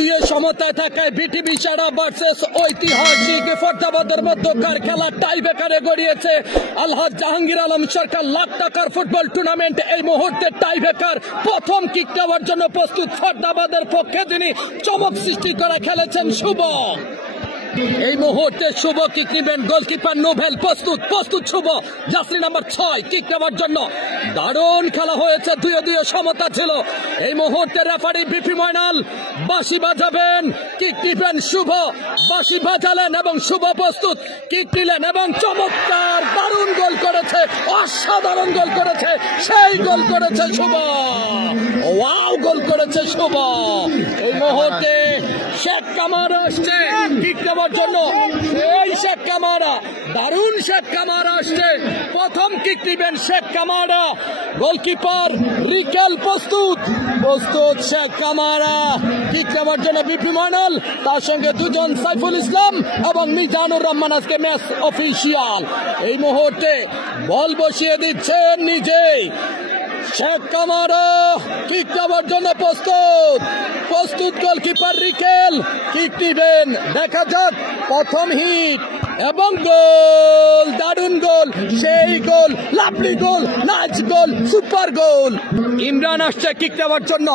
দিয়ে সমতায় থাকায় বিটিভি সারা ভার্সেস ঐতিহাসিক ফরদাবাদের মধ্যকার খেলা টাই ব্রেকারে গড়িয়েছে। আলহাজ জাহাঙ্গীর আলম সরকার লাখ টাকার ফুটবল টুর্নামেন্ট এই মুহূর্তে টাই ব্রেকার প্রথম কিক দেওয়ার জন্য প্রস্তুত ফরদাবাদের পক্ষে, যিনি চমক সৃষ্টি করে খেলেছেন শুভ। এই মুহূর্তে শুভ কিক নেবেন, গোলকিপার নোভেল প্রস্তুত শুভ, জার্সি নাম্বার 6 কিক নেওয়ার জন্য। দারুণ খেলা হয়েছে, 2-2 সমতা ছিল। এই মুহূর্তে রেফারি বিপি ময়নাল বাঁশি বাজাবেন, কিক নেবেন শুভ, বাঁশি বাজালেন এবং শুভ প্রস্তুত, কিক নিলেন এবং চমৎকার দারুণ গোল করেছে, অসাধারণ গোল করেছে, সেই গোল করেছে শুভ। ওয়াও, গোল করেছে শুভ। এই মুহূর্তে শেখ কামারা আসছে কিক দেওয়ার জন্য, সেই শেখ কামারা, দারুণ শেখ কামারা আসছে, প্রথম কিক দিবেন শেখ কামারা। গোলকিপার রিকেল প্রস্তুত শেখ কামারা, কিক দেওয়ার জন্য বিপি ময়নাল, তার সঙ্গে দুজন সাইফুল ইসলাম এবং মিজানুর রহমান আজকে ম্যাচ অফিসিয়াল। এই মুহূর্তে বল বসিয়ে দিচ্ছেন নিজেই শেখ কামারা, কিক দেওয়ার জন্য প্রস্তুত গোলকিপার রিকেল, কিক দিবেন, দেখা যাক প্রথম হিট এবং গোল, দারুণ গোল, সেই goal, lovely goal, nice goal, super goal. Imran আসছে কিক দেওয়ার জন্য,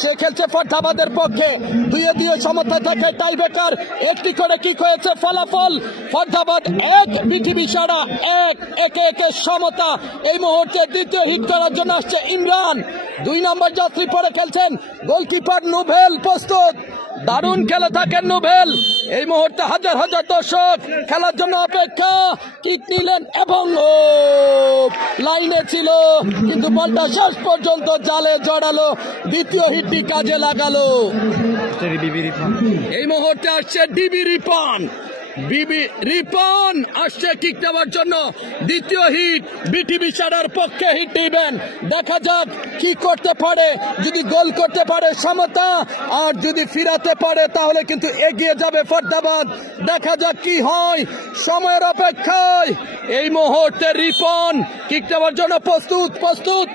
সে খেলছে ফরদাবাদের পক্ষে। 2-2 সমতা থেকে টাই ব্রেকার, একটি করে কিক হয়েছে, ফলাফল ফরদাবাদ 1, বিটিভি সারা 1, 1-1 সমতা। এই মুহূর্তে দ্বিতীয় হিট করার জন্য আসছে ইমরান, 2 নম্বর যাত্রী পরে খেলছেন গোলকিপার নোভেল প্রস্তুত, দারুণ খেলে থাকেন নোভেল। এই মুহূর্তে হাজার হাজার দর্শক খেলার জন্য অপেক্ষা, কিক নিলেন এবং লাইনে ছিল কিন্তু বলটা শেষ পর্যন্ত জালে জড়ালো, দ্বিতীয় হিটটি কাজে লাগালো। এই মুহূর্তে আসছে ডিবি রিপন আসছে কিক দেওয়ার জন্য, দ্বিতীয় হিট, বিটিভি সারার পক্ষে হিট দিবেন, দেখা যাক কি করতে পারে। যদি গোল করতে পারে সমতা, আর যদি ফিরাতে পারে তাহলে কিন্তু এগিয়ে যাবে ফরদাবাদ। দেখা যাক কি হয়, সময়ের অপেক্ষায়। এই মুহূর্তে রিপন কিক দেওয়ার জন্য প্রস্তুত।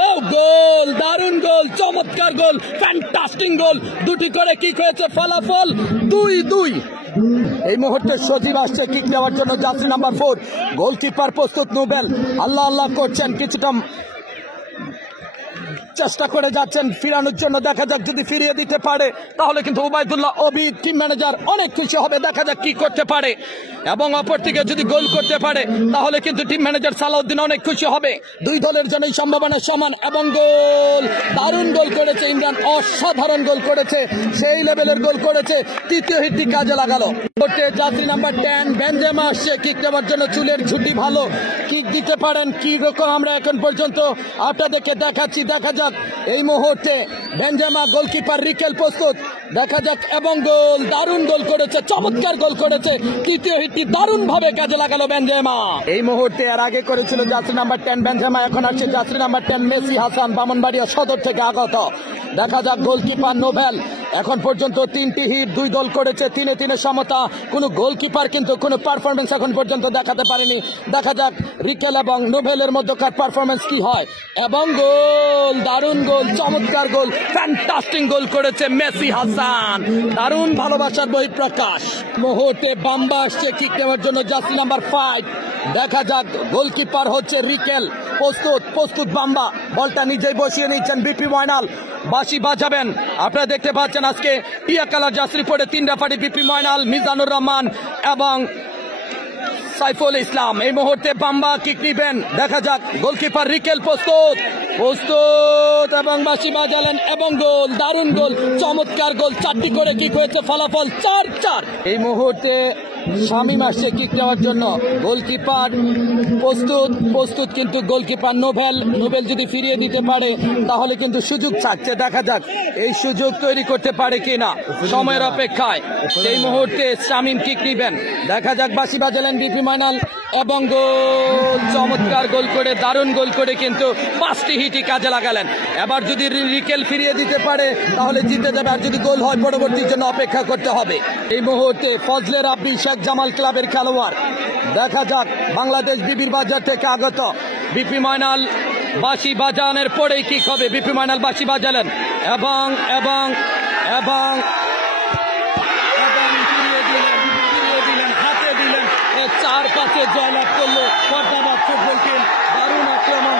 ও গোল, দারুণ গোল, চমৎকার গোল, ফ্যান্টাস্টিক গোল, দুটি করে কিক হয়েছে, ফলাফল 2-2। এই মুহূর্তে সজীব আসছে কিক দেওয়ার জন্য, জার্সি নাম্বার 4, গোলকিপার প্রস্তুত নোবেল, আল্লাহ করছেন, কিছুটা চেষ্টা করে যাচ্ছেন ফিরানোর জন্য, দেখা যাক যদি ফিরিয়ে দিতে পারে তাহলে কিন্তু ওবায়দুল্লাহ অবিদ টিম ম্যানেজার অনেক খুশি হবে, দেখা যাক কি করতে পারে। এবং অপরদিকে যদি গোল করতে পারে তাহলে কিন্তু টিম ম্যানেজার সালাউদ্দিন অনেক খুশি হবে। দুই দলের জন্যই সম্ভাবনা সমান এবং গোল, দারুণ গোল করেছে ইমরান, অসাধারণ গোল করেছে, সেই লেভেলের গোল করেছে, তৃতীয় হিটটি কাজে লাগালো। জার্সি নাম্বার 10 বেনজেমা আসছে কিক দেওয়ার জন্য, চুলের ঝুটি ভালো, কিক দিতে পারেন কি রকম আমরা এখন পর্যন্ত আপনাদেরকে দেখাচ্ছি, দেখা যাক। এই মুহূর্তে বেনজেমা, গোলকিপার রিকেল প্রস্তুত, দেখা যাক এবং গোল, দারুণ গোল করেছে, চমৎকার গোল করেছে, তৃতীয় হিটটি দারুণ ভাবে কাজে লাগালো বেনজেমা। এই মুহূর্তে এর আগে করেছিল জার্সি নাম্বার 10 বেনজেমা, এখন আসছে jersey number 10 Messi Hasan, Brahmanbaria সদর থেকে আগত। দেখা যাক গোলকিপার নোভেল, এখন পর্যন্ত 3টি হিট, 2 গোল করেছে, 3-3 সমতা। কোন গোলকিপার কিন্তু কোন পারফরমেন্স এখন পর্যন্ত দেখাতে পারেনি, দেখা যাক রিকেল এবং নোভেলের মধ্যকার পারফরমেন্স কি হয়। এবং গোল, দারুণ গোল, চমৎকার গোল, ফ্যান্টাস্টিক গোল করেছে মেসি হাসান, দারুণ ভালোবাসার বহিঃপ্রকাশ। মুহূর্তে বাম্বা আসছে কিক নেওয়ার জন্য, জার্সি নাম্বার 5, দেখা যাক গোলকিপার হচ্ছে রিকেল, প্রস্তুত বাম্বা, বলটা নিজেই বসিয়ে নিচ্ছেন বিপি ময়নাল, বাঁশি বাজাবেন। আপনারা দেখতে পাচ্ছেন আজকে টিয়া কালার জার্সি পরে 3 রেফারি, বিপি ময়নাল, মিজানুর রহমান এবং সাইফুল ইসলাম। এই মুহূর্তে বাম্বা কিক নিবেন, দেখা যাক গোলকিপার রিকেল প্রস্তুত এবং বাঁশি বাজালেন এবং গোল, দারুণ গোল, চমৎকার গোল, 4টি করে কিক হয়েছে, ফলাফল 4-4। এই মুহূর্তে শামীম আসছে কিক দেওয়ার জন্য, গোলকিপার প্রস্তুত কিন্তু গোলকিপার নোভেল যদি ফিরিয়ে দিতে পারে তাহলে কিন্তু সুযোগ থাকছে, দেখা যাক এই সুযোগ তৈরি করতে পারে কিনা, সময়ের অপেক্ষায়। এই মুহূর্তে শামীম কিক নিবেন, দেখা যাক বাঁশি বাজালেন বিপি ময়নাল এবং গোল, চমৎকার গোল করে, দারুণ গোল করে কিন্তু 5টি হিটই কাজে লাগালেন। এবার যদি রিকেল ফিরিয়ে দিতে পারে তাহলে জিতে যাবে, আর যদি গোল হয় পরবর্তীর জন্য অপেক্ষা করতে হবে। এই মুহূর্তে ফজলে রাব্বি শেখ জামাল ক্লাবের খেলোয়াড়, দেখা যাক বাংলাদেশ বিবির বাজার থেকে আগত, বিপি ময়নাল বাঁশি বাজানোর পরেই কিক হবে, বিপি ময়নাল বাঁশি বাজালেন এবং এবং ফিরিয়ে দিলেন হাতে দিলেন 4-5 জয়লাভ করলো ফরদাবাদ ফুটবল টিম। দারুণ আক্রমণ